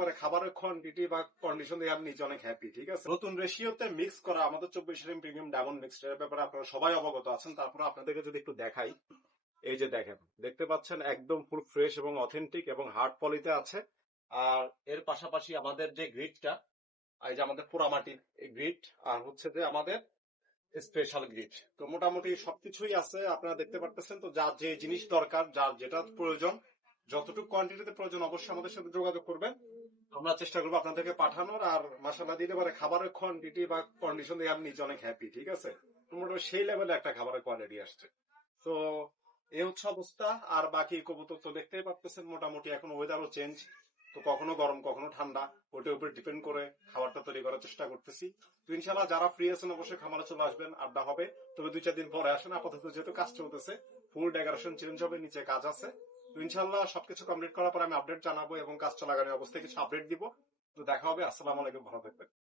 পারে খাবারের কোয়ান্টিটি বা কন্ডিশন দিয়ে আমি নিজে অনেক হ্যাপি। ঠিক আছে, নতুন রেশিওতে মিক্স করা আমাদের 24 প্রিমিয়াম ডায়মন্ড মিক্সড এর ব্যাপারে আপনারা সবাই অবগত আছেন। তারপরে আপনাদেরকে যদি একটু দেখাই, এই যে দেখেন, দেখতে পাচ্ছেন একদম ফুল ফ্রেশ এবং অথেন্টিক এবং হার্ড পলিতে আছে। আর এর পাশাপাশি আমাদের যে গ্রিডটা, এই যে আমাদের পোড়ামাটির গ্রিড, আর হচ্ছে যে আমাদের স্পেশাল গ্রিড, তো মোটামুটি সবকিছুই আছে আপনারা দেখতে পারতেছেন। তো যার যে জিনিস দরকার, যার যেটা প্রয়োজন, যতটুকু কোয়ান্টিটিতে প্রয়োজন অবশ্যই আমাদের সাথে যোগাযোগ করবেন। আমরা চেষ্টা করবো আপনাদেরকে পাঠানোর। আর মাশাআল্লাহ দিতে পারে খাবারের কোয়ান্টিটি বা কন্ডিশন দিয়ে আমি নিজে অনেক হ্যাপি। ঠিক আছে, মোটামুটি সেই লেভেলে একটা খাবারের কোয়ালিটি আসছে। তো এই হচ্ছে অবস্থা। আর বাকি কবুতর তো দেখতেই পারতেছেন, মোটামুটি এখন ওয়েদারও চেঞ্জ, তো কখনো গরম কখনো ঠান্ডা, ওটার উপর ডিপেন্ড করে খাবারটা তৈরি করার চেষ্টা করতেছি। তো ইনশাল্লাহ যারা ফ্রি আছেন অবশ্যই খামারে চলে আসবেন, আড্ডা হবে। তবে 2-4 দিন পরে আসেন, আপাতত যেহেতু কাজ চলতেছে, ফুল ডেকোরেশন চেঞ্জ হবে, নিচে কাজ আছে। তো ইনশাল্লাহ সবকিছু কমপ্লিট করার পর আমি আপডেট জানাবো এবং কাজ চলাকালীন অবস্থায় কিছু আপডেট দিব। তো দেখা হবে। আসসালামু আলাইকুম, ভালো থাকবেন।